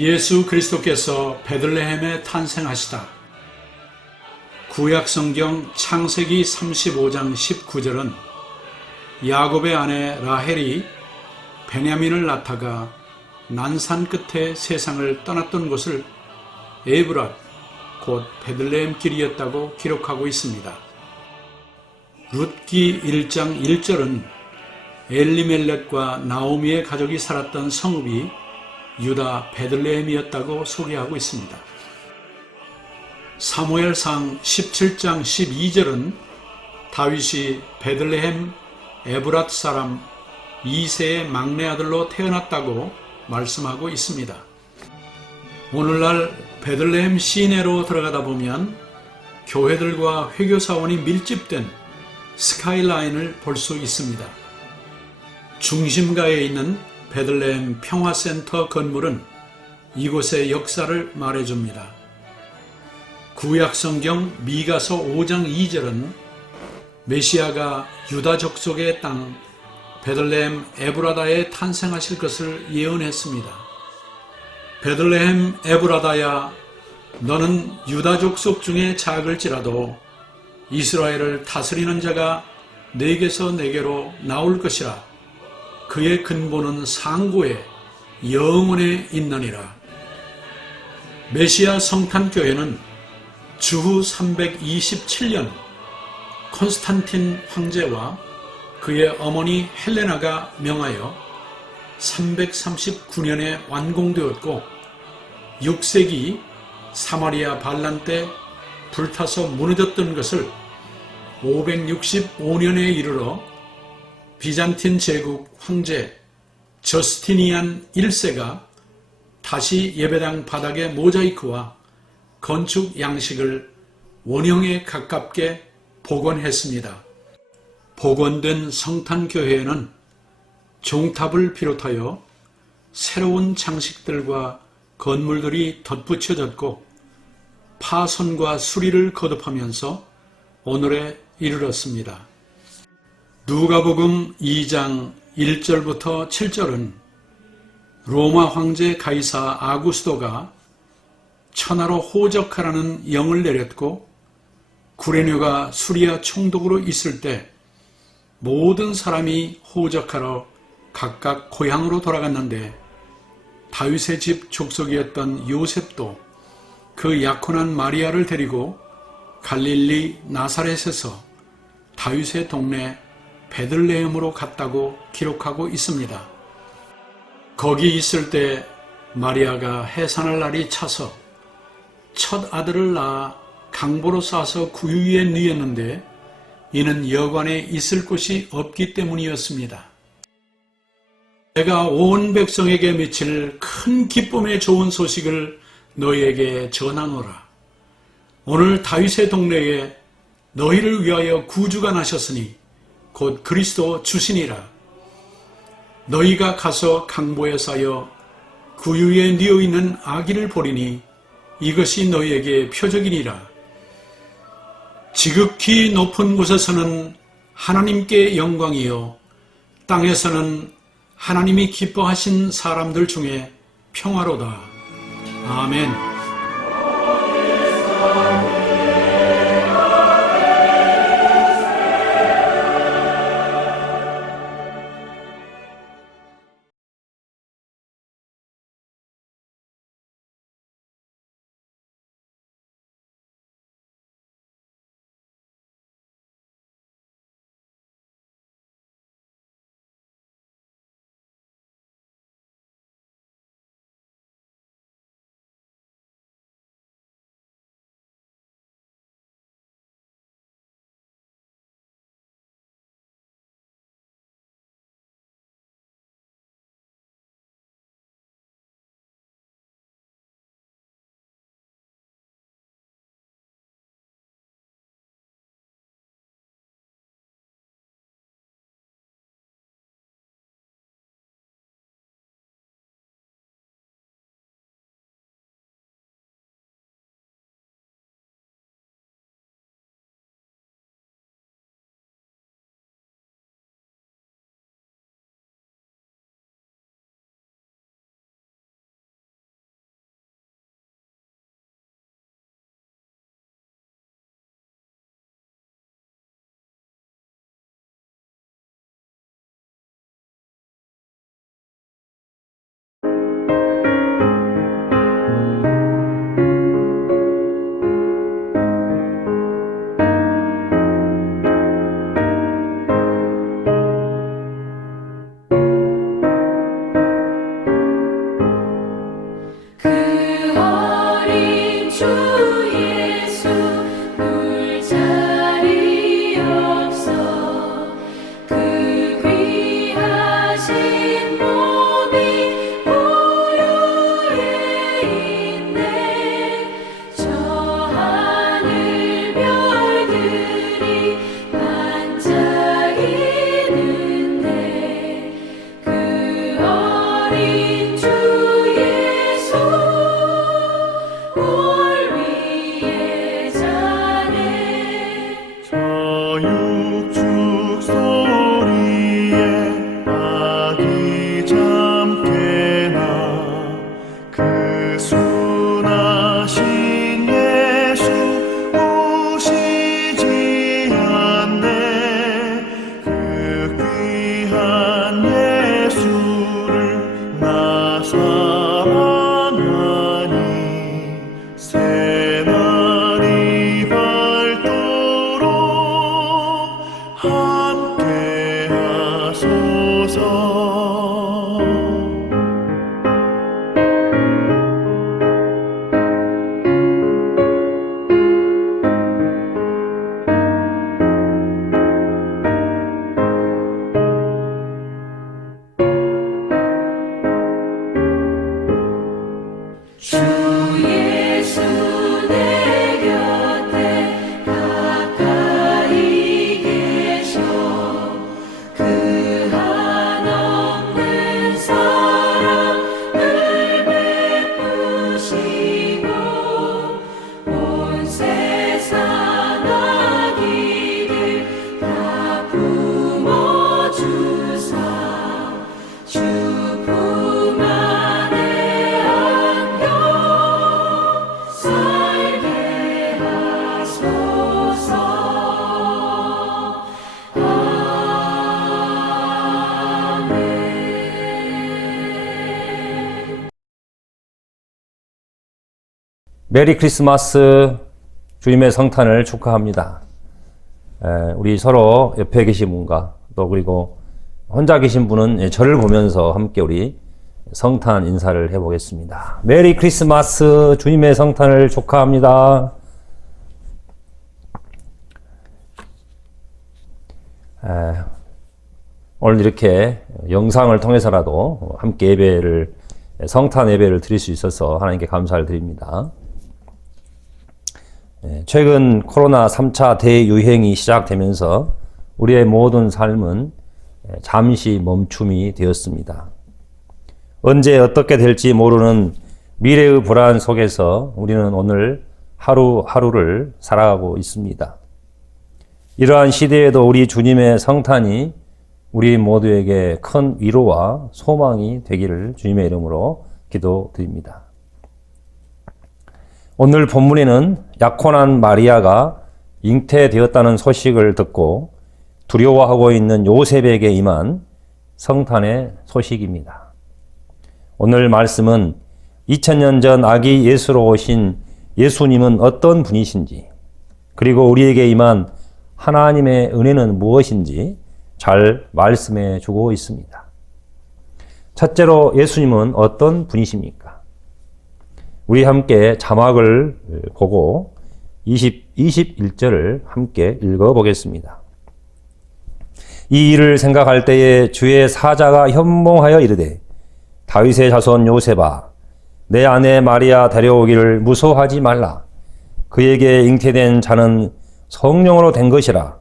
예수 그리스도께서 베들레헴에 탄생하시다. 구약성경 창세기 35장 19절은 야곱의 아내 라헬이 베냐민을 낳다가 난산 끝에 세상을 떠났던 곳을 에브랏, 곧 베들레헴 길이었다고 기록하고 있습니다. 룻기 1장 1절은 엘리멜렉과 나오미의 가족이 살았던 성읍이 유다 베들레헴이었다고 소개하고 있습니다. 사무엘상 17장 12절은 다윗이 베들레헴 에브랏 사람 이새의 막내 아들로 태어났다고 말씀하고 있습니다. 오늘날 베들레헴 시내로 들어가다 보면 교회들과 회교사원이 밀집된 스카이라인을 볼 수 있습니다. 중심가에 있는 베들레헴 평화센터 건물은 이곳의 역사를 말해줍니다. 구약성경 미가서 5장 2절은 메시아가 유다 족속의 땅 베들레헴 에브라다에 탄생하실 것을 예언했습니다. 베들레헴 에브라다야, 너는 유다 족속 중에 작을지라도 이스라엘을 다스리는 자가 내게서 내게로 나올 것이라. 그의 근본은 상고에 영원에 있느니라. 메시아 성탄교회는 주후 327년 콘스탄틴 황제와 그의 어머니 헬레나가 명하여 339년에 완공되었고 6세기 사마리아 반란 때 불타서 무너졌던 것을 565년에 이르러 비잔틴 제국 황제 저스티니안 1세가 다시 예배당 바닥의 모자이크와 건축 양식을 원형에 가깝게 복원했습니다. 복원된 성탄교회에는 종탑을 비롯하여 새로운 장식들과 건물들이 덧붙여졌고 파손과 수리를 거듭하면서 오늘에 이르렀습니다. 누가복음 2장 1절부터 7절은 로마 황제 가이사 아구스도가 천하로 호적하라는 영을 내렸고 구레뇨가 수리아 총독으로 있을 때 모든 사람이 호적하러 각각 고향으로 돌아갔는데 다윗의 집 족속이었던 요셉도 그 약혼한 마리아를 데리고 갈릴리 나사렛에서 다윗의 동네 베들레헴으로 갔다고 기록하고 있습니다. 거기 있을 때 마리아가 해산할 날이 차서 첫 아들을 낳아 강보로 싸서 구유에 누였는데 이는 여관에 있을 곳이 없기 때문이었습니다. 내가 온 백성에게 미칠 큰 기쁨의 좋은 소식을 너희에게 전하노라. 오늘 다윗의 동네에 너희를 위하여 구주가 나셨으니 곧 그리스도 주시니라. 너희가 가서 강보에 쌓여 구유에 뉘어 있는 아기를 보리니 이것이 너희에게 표적이니라. 지극히 높은 곳에서는 하나님께 영광이요 땅에서는 하나님이 기뻐하신 사람들 중에 평화로다. 아멘. 몸이 보혈에 있네. 저 하늘 별들이 반짝이는데 그 어린 주 예수 볼 위에 자네. 저 육축 소리에 아기 잠깨나 그 순하신 예수 오시지 않네. 그 귀한 예수를 나 사랑하니 새날이 밝도록 함께 하소서. 주 예수 내 곁에 가까이 계셔. 그 한없는 사랑을 베푸시고 온 세상 아기들 다 품어주사 주 품 안에 안겨 살게 하소서. 아멘. 메리 크리스마스. 주님의 성탄을 축하합니다. 우리 서로 옆에 계신 분과 또 그리고 혼자 계신 분은 저를 보면서 함께 우리 성탄 인사를 해보겠습니다. 메리 크리스마스. 주님의 성탄을 축하합니다. 오늘 이렇게 영상을 통해서라도 함께 예배를, 성탄 예배를 드릴 수 있어서 하나님께 감사를 드립니다. 최근 코로나 3차 대유행이 시작되면서 우리의 모든 삶은 잠시 멈춤이 되었습니다. 언제 어떻게 될지 모르는 미래의 불안 속에서 우리는 오늘 하루하루를 살아가고 있습니다. 이러한 시대에도 우리 주님의 성탄이 우리 모두에게 큰 위로와 소망이 되기를 주님의 이름으로 기도드립니다. 오늘 본문에는 약혼한 마리아가 잉태되었다는 소식을 듣고 두려워하고 있는 요셉에게 임한 성탄의 소식입니다. 오늘 말씀은 2000년 전 아기 예수로 오신 예수님은 어떤 분이신지, 그리고 우리에게 임한 하나님의 은혜는 무엇인지 잘 말씀해 주고 있습니다. 첫째로 예수님은 어떤 분이십니까? 우리 함께 자막을 보고 21절을 함께 읽어보겠습니다. 이 일을 생각할 때에 주의 사자가 현몽하여 이르되 다윗의 자손 요셉아 내 아내 마리아 데려오기를 무서워하지 말라. 그에게 잉태된 자는 성령으로 된 것이라.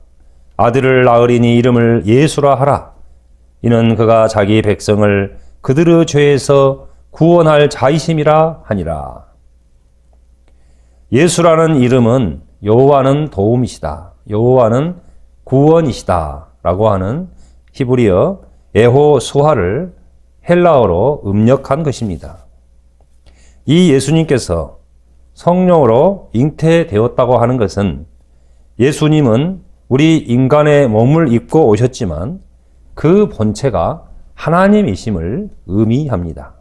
아들을 낳으리니 이름을 예수라 하라. 이는 그가 자기 백성을 그들의 죄에서 구원할 자이심이라 하니라. 예수라는 이름은 여호와는 도움이시다, 여호와는 구원이시다 라고 하는 히브리어 에호수아를 헬라어로 음력한 것입니다. 이 예수님께서 성령으로 잉태되었다고 하는 것은 예수님은 우리 인간의 몸을 입고 오셨지만 그 본체가 하나님이심을 의미합니다.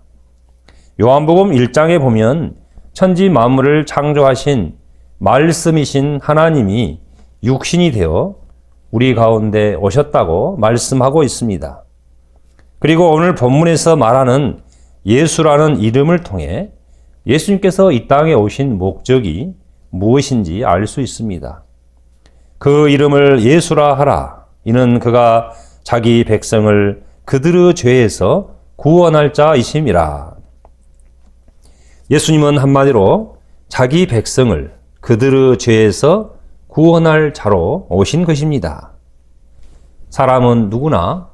요한복음 1장에 보면 천지 만물을 창조하신 말씀이신 하나님이 육신이 되어 우리 가운데 오셨다고 말씀하고 있습니다. 그리고 오늘 본문에서 말하는 예수라는 이름을 통해 예수님께서 이 땅에 오신 목적이 무엇인지 알 수 있습니다. 그 이름을 예수라 하라. 이는 그가 자기 백성을 그들의 죄에서 구원할 자이심이라. 예수님은 한마디로 자기 백성을 그들의 죄에서 구원할 자로 오신 것입니다. 사람은 누구나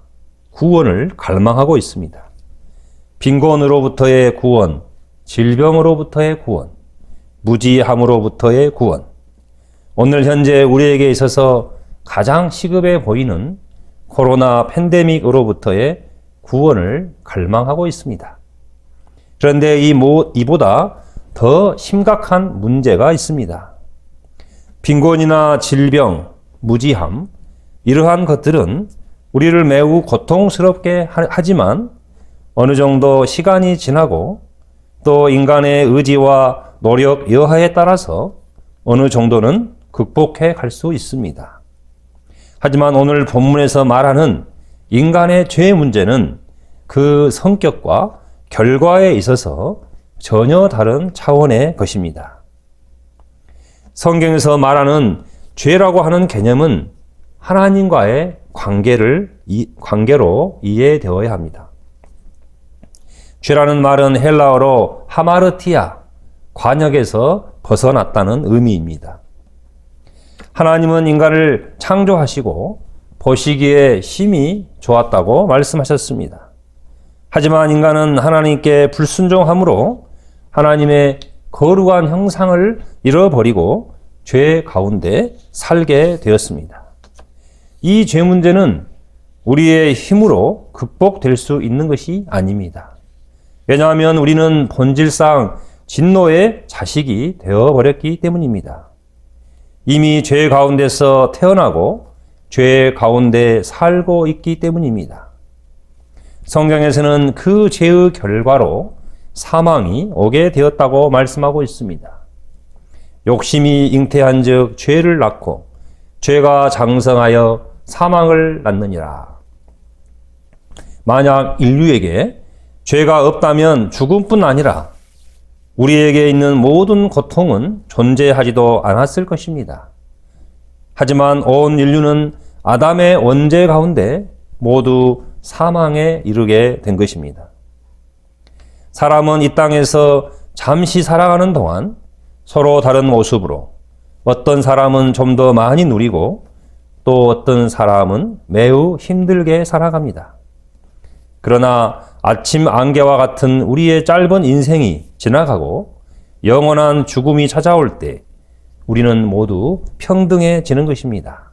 구원을 갈망하고 있습니다. 빈곤으로부터의 구원, 질병으로부터의 구원, 무지함으로부터의 구원. 오늘 현재 우리에게 있어서 가장 시급해 보이는 코로나 팬데믹으로부터의 구원을 갈망하고 있습니다. 그런데 이보다 더 심각한 문제가 있습니다. 빈곤이나 질병, 무지함, 이러한 것들은 우리를 매우 고통스럽게 하지만 어느 정도 시간이 지나고 또 인간의 의지와 노력 여하에 따라서 어느 정도는 극복해 갈 수 있습니다. 하지만 오늘 본문에서 말하는 인간의 죄 문제는 그 성격과 결과에 있어서 전혀 다른 차원의 것입니다. 성경에서 말하는 죄라고 하는 개념은 하나님과의 관계로 이해되어야 합니다. 죄라는 말은 헬라어로 하마르티아, 관역에서 벗어났다는 의미입니다. 하나님은 인간을 창조하시고 보시기에 심히 좋았다고 말씀하셨습니다. 하지만 인간은 하나님께 불순종함으로 하나님의 거룩한 형상을 잃어버리고 죄 가운데 살게 되었습니다. 이 죄 문제는 우리의 힘으로 극복될 수 있는 것이 아닙니다. 왜냐하면 우리는 본질상 진노의 자식이 되어버렸기 때문입니다. 이미 죄 가운데서 태어나고 죄 가운데 살고 있기 때문입니다. 성경에서는 그 죄의 결과로 사망이 오게 되었다고 말씀하고 있습니다. 욕심이 잉태한 즉 죄를 낳고 죄가 장성하여 사망을 낳느니라. 만약 인류에게 죄가 없다면 죽음뿐 아니라 우리에게 있는 모든 고통은 존재하지도 않았을 것입니다. 하지만 온 인류는 아담의 원죄 가운데 모두 사망에 이르게 된 것입니다. 사람은 이 땅에서 잠시 살아가는 동안 서로 다른 모습으로 어떤 사람은 좀 더 많이 누리고 또 어떤 사람은 매우 힘들게 살아갑니다. 그러나 아침 안개와 같은 우리의 짧은 인생이 지나가고 영원한 죽음이 찾아올 때 우리는 모두 평등해지는 것입니다.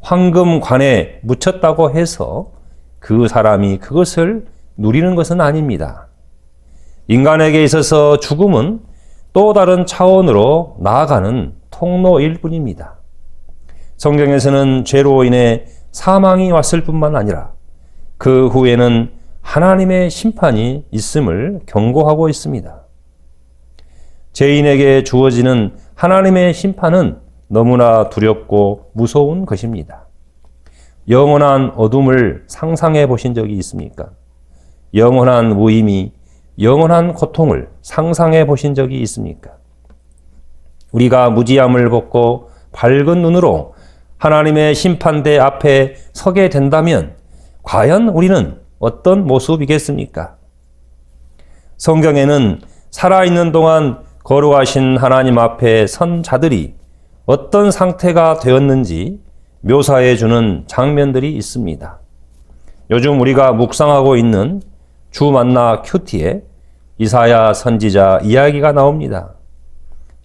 황금관에 묻혔다고 해서 그 사람이 그것을 누리는 것은 아닙니다. 인간에게 있어서 죽음은 또 다른 차원으로 나아가는 통로일 뿐입니다. 성경에서는 죄로 인해 사망이 왔을 뿐만 아니라 그 후에는 하나님의 심판이 있음을 경고하고 있습니다. 죄인에게 주어지는 하나님의 심판은 너무나 두렵고 무서운 것입니다. 영원한 어둠을 상상해 보신 적이 있습니까? 영원한 무의미, 영원한 고통을 상상해 보신 적이 있습니까? 우리가 무지함을 벗고 밝은 눈으로 하나님의 심판대 앞에 서게 된다면 과연 우리는 어떤 모습이겠습니까? 성경에는 살아있는 동안 거룩하신 하나님 앞에 선 자들이 어떤 상태가 되었는지 묘사해 주는 장면들이 있습니다. 요즘 우리가 묵상하고 있는 주 만나 큐티에 이사야 선지자 이야기가 나옵니다.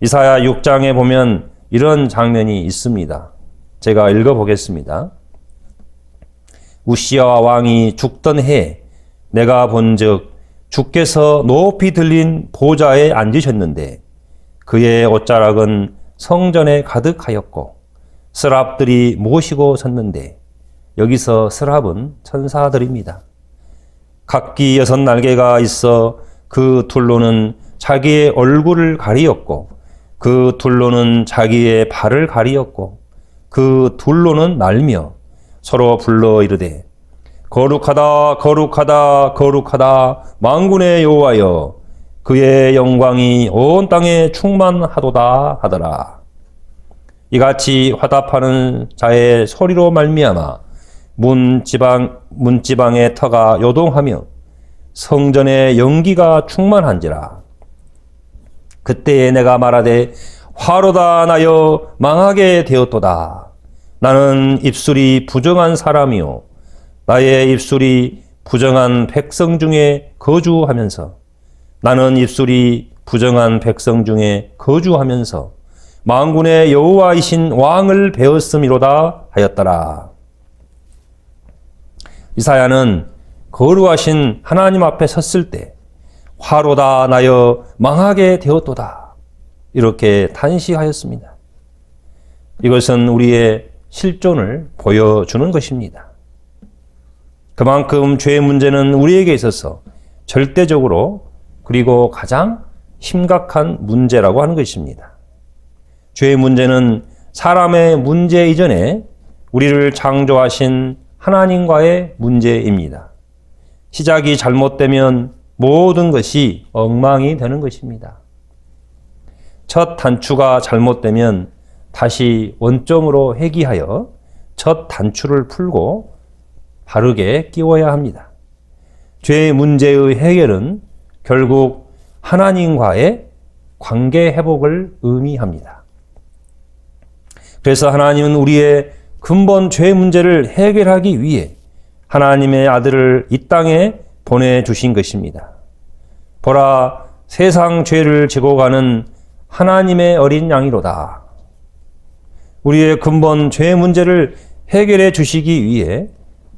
이사야 6장에 보면 이런 장면이 있습니다. 제가 읽어보겠습니다. 우시야 왕이 죽던 해 내가 본즉 주께서 높이 들린 보좌에 앉으셨는데 그의 옷자락은 성전에 가득하였고 스랍들이 모시고 섰는데 여기서 스랍은 천사들입니다. 각기 6날개가 있어 그 둘로는 자기의 얼굴을 가리었고 그 둘로는 자기의 발을 가리었고 그 둘로는 날며 서로 불러 이르되 거룩하다 거룩하다 거룩하다 만군의 여호와여 그의 영광이 온 땅에 충만하도다 하더라. 이같이 화답하는 자의 소리로 말미암아 문지방의 터가 요동하며 성전의 연기가 충만한지라. 그때에 내가 말하되 화로다 나여 망하게 되었도다. 나는 입술이 부정한 사람이요 나의 입술이 부정한 백성 중에 거주하면서 나는 입술이 부정한 백성 중에 거주하면서 만군의 여호와이신 왕을 배웠음이로다 하였더라. 이사야는 거룩하신 하나님 앞에 섰을 때 화로다 나여 망하게 되었도다 이렇게 탄식하였습니다. 이것은 우리의 실존을 보여주는 것입니다. 그만큼 죄의 문제는 우리에게 있어서 절대적으로 그리고 가장 심각한 문제라고 하는 것입니다. 죄의 문제는 사람의 문제 이전에 우리를 창조하신 하나님과의 문제입니다. 시작이 잘못되면 모든 것이 엉망이 되는 것입니다. 첫 단추가 잘못되면 다시 원점으로 회귀하여 첫 단추를 풀고 바르게 끼워야 합니다. 죄의 문제의 해결은 결국 하나님과의 관계 회복을 의미합니다. 그래서 하나님은 우리의 근본 죄의 문제를 해결하기 위해 하나님의 아들을 이 땅에 보내주신 것입니다. 보라, 세상 죄를 지고 가는 하나님의 어린 양이로다. 우리의 근본 죄의 문제를 해결해 주시기 위해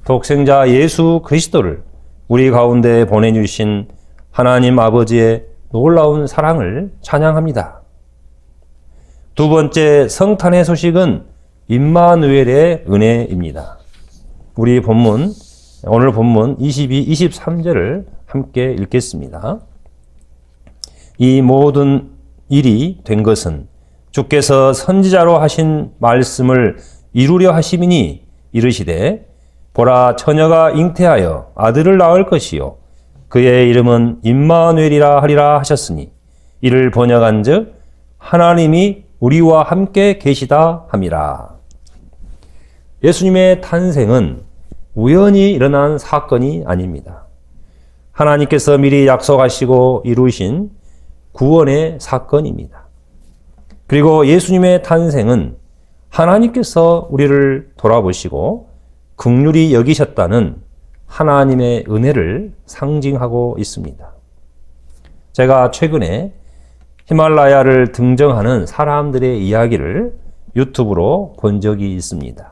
독생자 예수 그리스도를 우리 가운데 보내주신 하나님 아버지의 놀라운 사랑을 찬양합니다. 두 번째 성탄의 소식은 임마누엘의 은혜입니다. 우리 본문, 오늘 본문 22, 23절을 함께 읽겠습니다. 이 모든 일이 된 것은 주께서 선지자로 하신 말씀을 이루려 하심이니 이르시되 보라 처녀가 잉태하여 아들을 낳을 것이요 그의 이름은 임마누엘이라 하리라 하셨으니 이를 번역한즉 하나님이 우리와 함께 계시다 함이라. 예수님의 탄생은 우연히 일어난 사건이 아닙니다. 하나님께서 미리 약속하시고 이루신 구원의 사건입니다. 그리고 예수님의 탄생은 하나님께서 우리를 돌아보시고 긍휼히 여기셨다는 하나님의 은혜를 상징하고 있습니다. 제가 최근에 히말라야를 등정하는 사람들의 이야기를 유튜브로 본 적이 있습니다.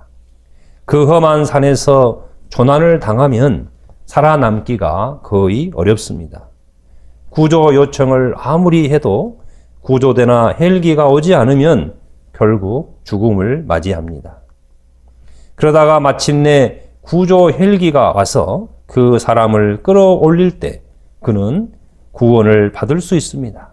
그 험한 산에서 조난을 당하면 살아남기가 거의 어렵습니다. 구조 요청을 아무리 해도 구조대나 헬기가 오지 않으면 결국 죽음을 맞이합니다. 그러다가 마침내 구조 헬기가 와서 그 사람을 끌어올릴 때 그는 구원을 받을 수 있습니다.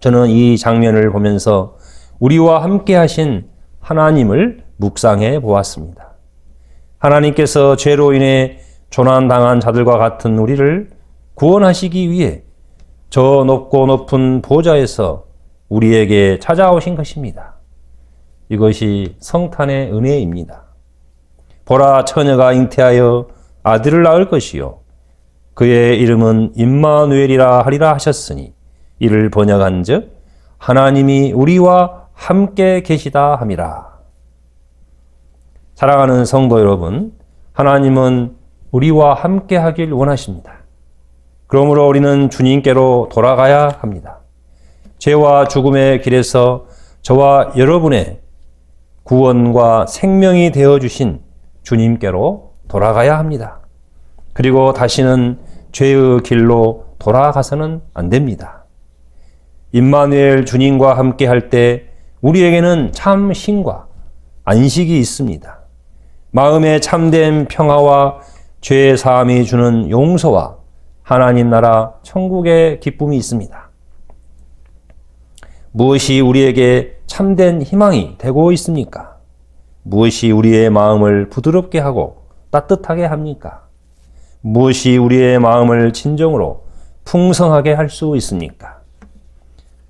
저는 이 장면을 보면서 우리와 함께 하신 하나님을 묵상해 보았습니다. 하나님께서 죄로 인해 조난당한 자들과 같은 우리를 구원하시기 위해 저 높고 높은 보좌에서 우리에게 찾아오신 것입니다. 이것이 성탄의 은혜입니다. 보라 처녀가 잉태하여 아들을 낳을 것이요 그의 이름은 임마누엘이라 하리라 하셨으니 이를 번역한즉 하나님이 우리와 함께 계시다 함이라. 사랑하는 성도 여러분, 하나님은 우리와 함께 하길 원하십니다. 그러므로 우리는 주님께로 돌아가야 합니다. 죄와 죽음의 길에서 저와 여러분의 구원과 생명이 되어주신 주님께로 돌아가야 합니다. 그리고 다시는 죄의 길로 돌아가서는 안 됩니다. 임마누엘 주님과 함께 할 때 우리에게는 참 쉼과 안식이 있습니다. 마음의 참된 평화와 죄 사함이 주는 용서와 하나님 나라 천국의 기쁨이 있습니다. 무엇이 우리에게 참된 희망이 되고 있습니까? 무엇이 우리의 마음을 부드럽게 하고 따뜻하게 합니까? 무엇이 우리의 마음을 진정으로 풍성하게 할 수 있습니까?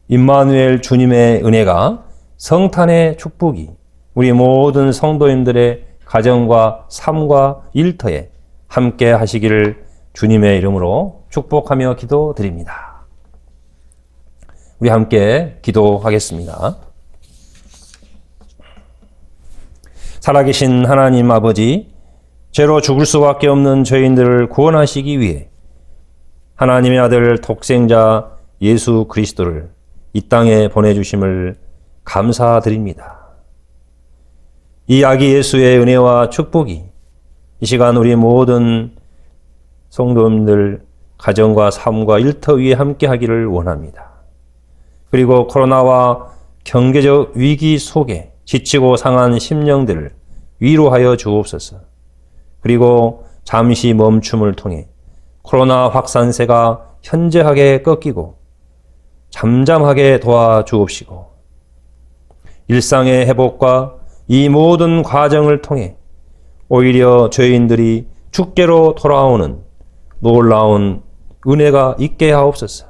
임마누엘 주님의 은혜가 성탄의 축복이 우리 모든 성도인들의 가정과 삶과 일터에 함께 하시기를 주님의 이름으로 축복하며 기도드립니다. 우리 함께 기도하겠습니다. 살아계신 하나님 아버지, 죄로 죽을 수밖에 없는 죄인들을 구원하시기 위해 하나님의 아들 독생자 예수 그리스도를 이 땅에 보내주심을 감사드립니다. 이 아기 예수의 은혜와 축복이 이 시간 우리 모든 성도님들 가정과 삶과 일터 위에 함께 하기를 원합니다. 그리고 코로나와 경제적 위기 속에 지치고 상한 심령들을 위로하여 주옵소서. 그리고 잠시 멈춤을 통해 코로나 확산세가 현저하게 꺾이고 잠잠하게 도와주옵시고 일상의 회복과 이 모든 과정을 통해 오히려 죄인들이 주께로 돌아오는 놀라운 은혜가 있게 하옵소서.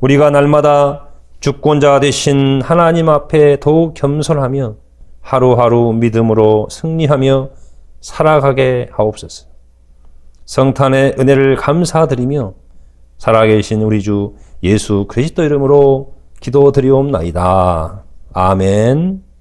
우리가 날마다 주권자 되신 하나님 앞에 더욱 겸손하며 하루하루 믿음으로 승리하며 살아가게 하옵소서. 성탄의 은혜를 감사드리며 살아계신 우리 주 예수 그리스도 이름으로 기도드리옵나이다. 아멘.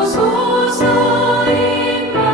고도소서 임마누엘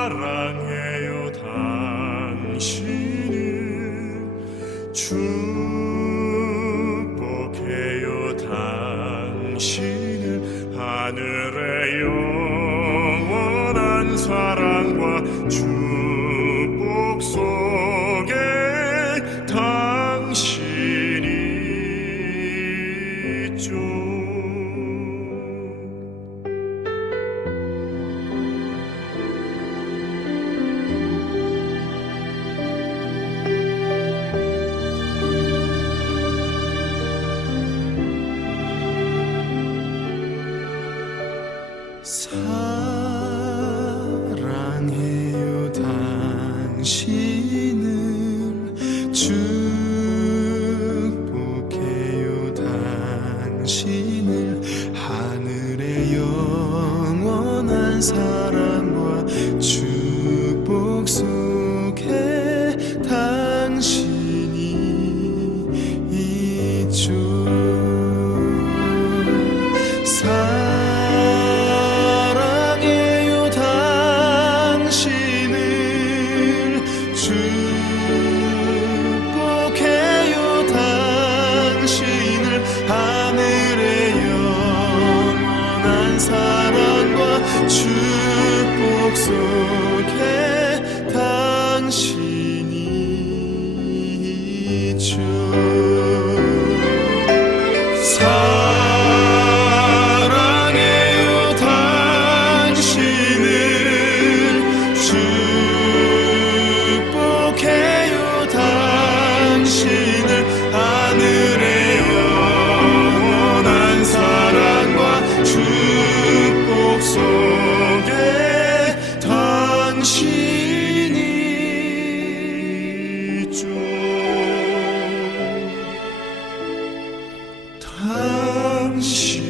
사랑해요 당신을 축복해요 당신을 하늘의 영원한 사랑과 축복 속에 당신이 있죠. 사랑해요 당신을 축복해요 당신을 하늘의 영원한 사랑과 축복 속에 당신이 있죠. 사랑해요 당신을 축복해요 당신을 하늘의 영원한 사랑과 축복 속에 당신이 주 사랑해요 당신을 축복해요 당신을 하늘의 영원한 사랑과 축복 속에 당신이 주 당신